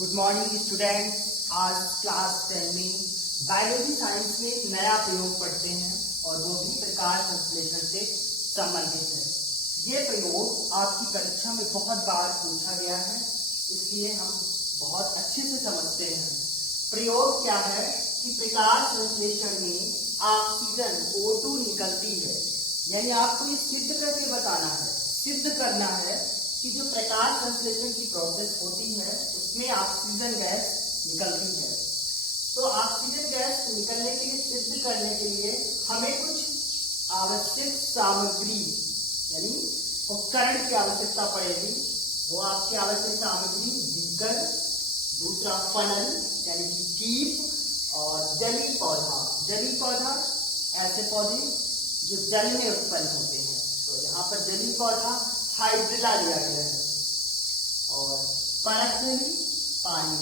Good morning students. आज class 10 में biology science में एक नया प्रयोग पढ़ते हैं और वो भी प्रकाश संश्लेषण से संबंधित है। ये प्रयोग आपकी परीक्षा में बहुत बार पूछा गया है, इसलिए हम बहुत अच्छे से समझते हैं। प्रयोग क्या है कि प्रकाश संश्लेषण में ऑक्सीजन O2 निकलती है, यानी आपको ये सिद्ध करके बताना है, सिद्ध करना है कि जो प्रकाश संश्लेषण की प्रोसेस होती है उसमें ऑक्सीजन गैस निकलती है। तो ऑक्सीजन गैस निकलने के लिए, सिद्ध करने के लिए हमें कुछ आवश्यक सामग्री यानी उपकरण की आवश्यकता पड़ेगी। वो आपकी आवश्यक सामग्री बीकर, दूसरा फनल यानी कि कीप और जली पौधा। जली पौधा ऐसे पौधे जो जल में उत्पन्न होते हैं। तो यहाँ पर जली पौधा हाइड्रिला लिया गया है और परत पानी।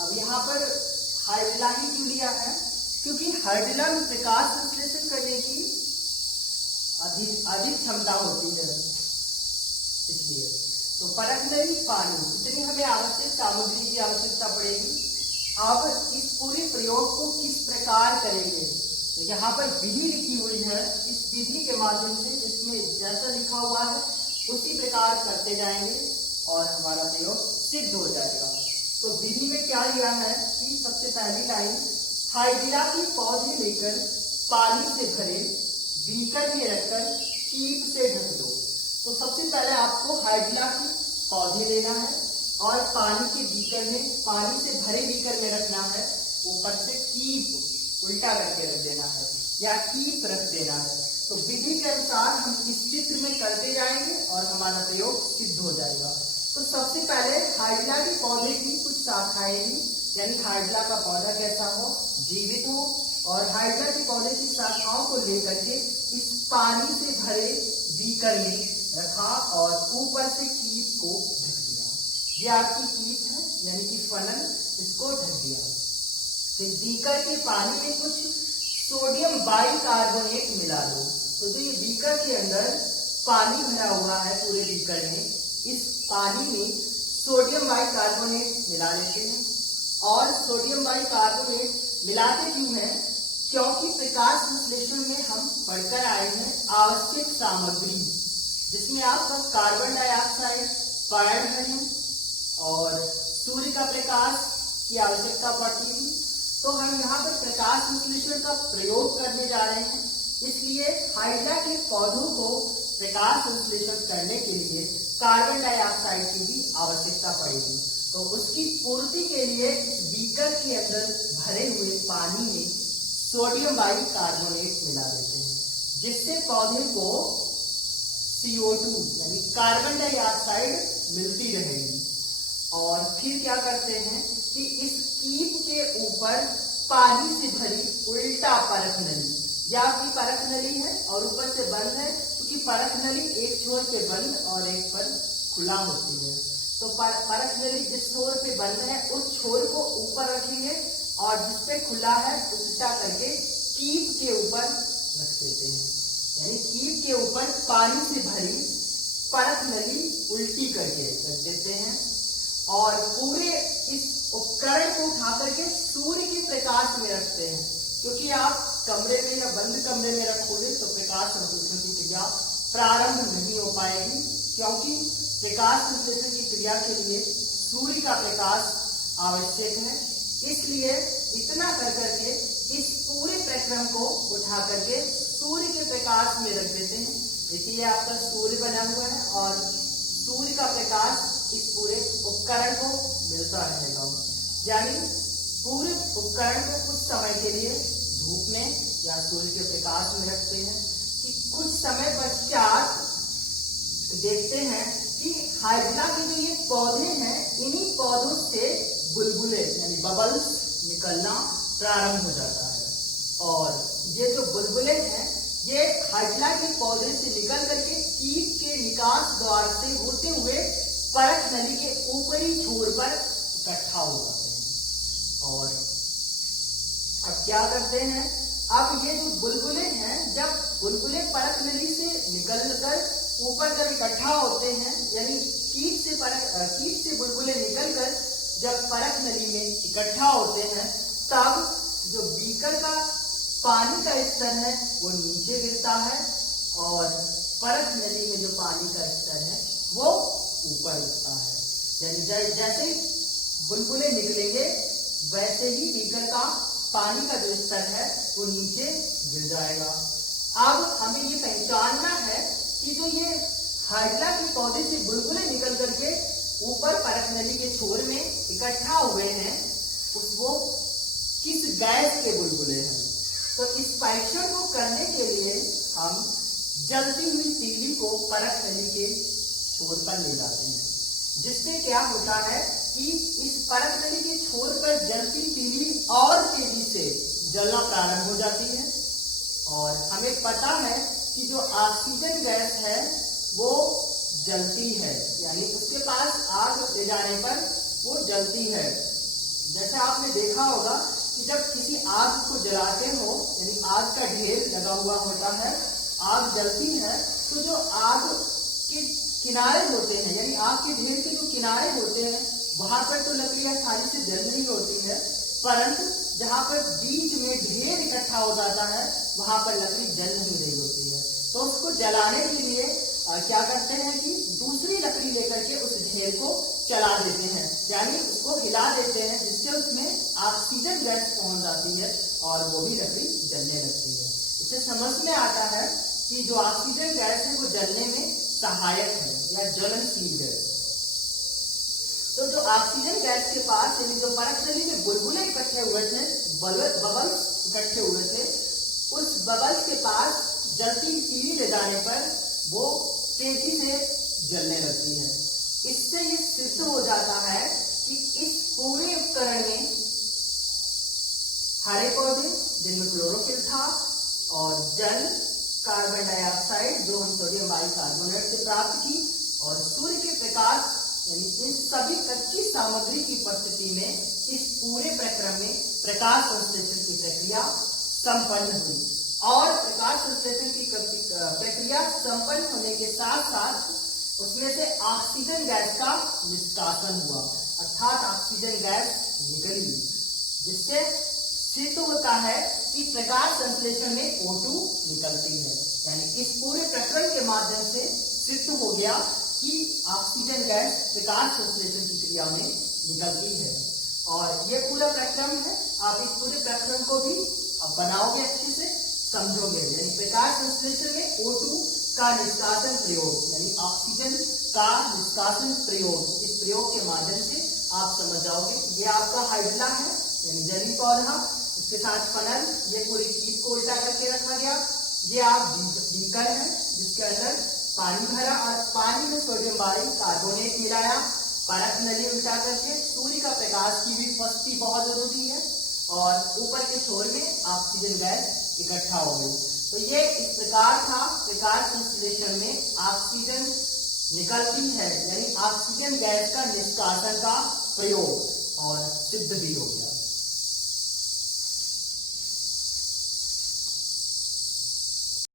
अब यहाँ पर हाइड्रिला ही क्यों लिया है? क्योंकि हाइड्रिला में प्रकाश संश्लेषण करने की अधिक क्षमता होती है, इसलिए। तो परत पानी, इतनी हमें आवश्यक सामग्री की आवश्यकता पड़ेगी। अब इस पूरे प्रयोग को किस प्रकार करेंगे? तो यहाँ पर विधि लिखी हुई है, इस विधि के माध्यम से इसमें जैसा लिखा हुआ है उसी प्रकार करते जाएंगे और हमारा प्रयोग सिद्ध हो जाएगा। तो विधि में क्या लिया है कि सबसे पहली लाइन, हाइड्रिला के पौधे लेकर पानी से भरे बीकर में रखकर कीप से ढक दो। तो सबसे पहले आपको हाइड्रिला के पौधे लेना है और पानी के बीकर में, पानी से भरे बीकर में रखना है। ऊपर से कीप उल्टा करके रख देना है या कीप रख देना है। तो विधि के अनुसार हम इस चित्र में करते जाएंगे और हमारा प्रयोग सिद्ध हो जाएगा। तो सबसे पहले हाइड्रिला के पौधे की कुछ शाखाएं ली, यानी हाइड्रिला का पौधा कैसा हो, जीवित हो, और हाइड्रिला के पौधे की शाखाओं को लेकर के इस पानी से भरे बीकर में रखा और ऊपर से कीप को ढक दिया। ये आपकी कीप है यानी कि फनल, इसको ढक दिया। फिर बीकर के पानी में कुछ सोडियम बाइकार्बोनेट मिला दो। तो जो ये बीकर के अंदर पानी भरा हुआ है, पूरे बीकर में, इस पानी में सोडियम बाइकार्बोनेट मिला लेते हैं। और सोडियम बाइकार्बोनेट मिलाते क्यों हैं? क्योंकि प्रकाश संश्लेषण में हम पढ़कर आए हैं आवश्यक सामग्री, जिसमें आपका कार्बन डाइऑक्साइड, पायरधर्म और सूर्य का प्रकाश की आवश्यकता पड़ती है। तो हम यहाँ पर प्रकाश संश्लेषण का प्रयोग करने जा रहे हैं, इसलिए हाइड्रिला के पौधों को प्रकाश संश्लेषण करने के लिए कार्बन डाइऑक्साइड की भी आवश्यकता पड़ेगी। तो उसकी पूर्ति के लिए इस बीकर के अंदर भरे हुए पानी में सोडियम बाइकार्बोनेट मिला देते हैं, जिससे पौधे को CO2 यानी कार्बन डाइऑक्साइड मिलती रहेगी। और फिर क्या करते हैं कि इस कीप के ऊपर पानी से भरी उल्टा परत नली, या आपकी परत नली है और ऊपर से बंद है, क्योंकि परत नली एक छोर पे बंद और एक पर खुला होती है। तो परत नली जिस छोर पे बंद है उस छोर को ऊपर रखेंगे और जिस पे खुला है उल्टा करके कीप के ऊपर रख देते हैं, यानी कीप के ऊपर पानी से भरी परत नली उल्टी करके रख देते हैं। और पूरे इस उपकरण को उठा करके सूर्य के प्रकाश में रखते हैं, क्योंकि आप कमरे में या बंद कमरे में रखोगे तो प्रकाश संश्लेषण की क्रिया प्रारंभ नहीं हो पाएगी, क्योंकि प्रकाश संश्लेषण की क्रिया के लिए सूर्य का प्रकाश आवश्यक है। इसलिए इतना कर करके इस पूरे प्रक्रम को उठा करके सूर्य के प्रकाश में रख देते हैं। देखिए आपका सूर्य बना हुआ है और सूर्य का प्रकाश इस पूरे उपकरण को मिलता रहेगा, यानी पूरे उपकरण को कुछ समय के लिए धूप में या सूर्य के प्रकाश में रखते हैं कि कुछ समय पश्चात देखते हैं कि हाइड्रिला के जो ये पौधे हैं, इन्हीं पौधों से बुलबुले यानी बबल्स निकलना प्रारंभ हो जाता है। और ये जो बुलबुले हैं ये हाइड्रिला के पौधे से निकल करके कीप के निकास द्वार से होते हुए परत नली के ऊपरी छोर पर इकट्ठा हो जाते हैं। और अब क्या करते हैं, अब ये जो बुलबुले हैं, जब बुलबुले परत नली से निकलकर ऊपर जब इकट्ठा होते हैं, यानी कीप से बुलबुले निकलकर जब परख नली में इकट्ठा होते हैं तब जो बीकर का पानी का स्तर है वो नीचे गिरता है और परख नली में जो पानी का स्तर है वो ऊपर उठता है। यानी जैसे बुलबुले निकलेंगे वैसे ही बीकर का पानी का जो स्तर है वो नीचे गिर जाएगा। अब हमें ये पहचानना है कि जो ये हाइड्रा के पौधे से बुलबुले निकल करके ऊपर परख नली के छोर में इकट्ठा हुए हैं वो किस गैस के बुलबुले हैं। तो इस परीक्षण को करने के लिए हम जलती हुई तीली को परख नली के छोर पर ले जाते हैं, जिससे क्या होता है कि इस परख नली के छोर पर जलती तीली और तेजी से जलना प्रारंभ हो जाती है और हमें पता है कि जो ऑक्सीजन गैस है वो जलती है, यानी उसके पास आग ले जाने पर वो जलती है। जैसे आपने देखा होगा कि जब किसी आग को जलाते हो यानी आग का ढेर लगा हुआ होता है, आग जलती है तो जो आग के किनारे होते हैं यानी आग के ढेर के जो किनारे होते हैं वहां पर तो लकड़ी आसानी से जल रही होती है, परंतु जहां पर बीच में ढेर इकट्ठा हो जाता है वहां पर लकड़ी जल नहीं रही होती है। तो उसको जलाने के लिए क्या करते हैं कि दूसरी लकड़ी लेकर के उस ढेर को चला देते हैं, यानी उसको हिला देते हैं, जिससे उसमें ऑक्सीजन गैस पहुंच जाती है और वो भी लकड़ी जलने लगती है। इससे समझ में आता है कि जो ऑक्सीजन गैस है वो जलने में सहायक है या ज्वलनशील गैस। तो जो ऑक्सीजन गैस के पास यानी जो परख नली में बुलबुले इकट्ठे हुए थे, बबल्स इकट्ठे हुए थे, उस बबल्स के पास जलती तीली ले जाने पर वो तेजी से जलने लगती है। इससे ये सिद्ध हो जाता है कि इस पूरे उपकरण में हरे पौधे जिनमें क्लोरोफिल था और जल, कार्बन डाइऑक्साइड जो हम सोडियम बाइकार्बोनेट से प्राप्त की और सूर्य के प्रकाश यानी इन सभी कच्ची सामग्री की उपस्थिति में इस पूरे प्रक्रम में प्रकाश संश्लेषण की प्रक्रिया संपन्न हुई और प्रकाश संश्लेषण की प्रक्रिया संपन्न होने के साथ साथ उसमें से ऑक्सीजन गैस का निष्कासन हुआ, अर्थात ऑक्सीजन गैस निकली, जिससे सिद्ध होता है कि प्रकाश संश्लेषण में O2 निकलती है। यानी इस पूरे प्रक्रम के माध्यम से सिद्ध हो गया कि ऑक्सीजन गैस प्रकाश संश्लेषण की क्रिया में निकलती है। और ये पूरा प्रक्रम है, आप इस पूरे प्रक्रम को भी आप बनाओगे, अच्छे से समझोगे। यानी प्रकाश संश्लेषण में O2 का निष्कासन प्रयोग यानी ऑक्सीजन का निष्कासन प्रयोग, इस प्रयोग के माध्यम से आप समझ जाओगे। ये आपका हाइड्रा है यानी जली पौधा, इसके साथ फनल, ये पूरी चीज को उल्टा करके रखा गया। ये आप बीकर है जिसके अंदर पानी भरा और पानी में सोडियम बाइकार्बोनेट मिलाया, परख नली उल्टा करके सूर्य का प्रकाश की भी उपस्थिति बहुत जरूरी है और ऊपर के छोर में ऑक्सीजन गैस इकट्ठा हो गई। तो ये इस प्रकार था प्रकाश संश्लेषण में ऑक्सीजन निकलती है यानी ऑक्सीजन गैस का निष्कासन का प्रयोग और सिद्ध भी हो गया।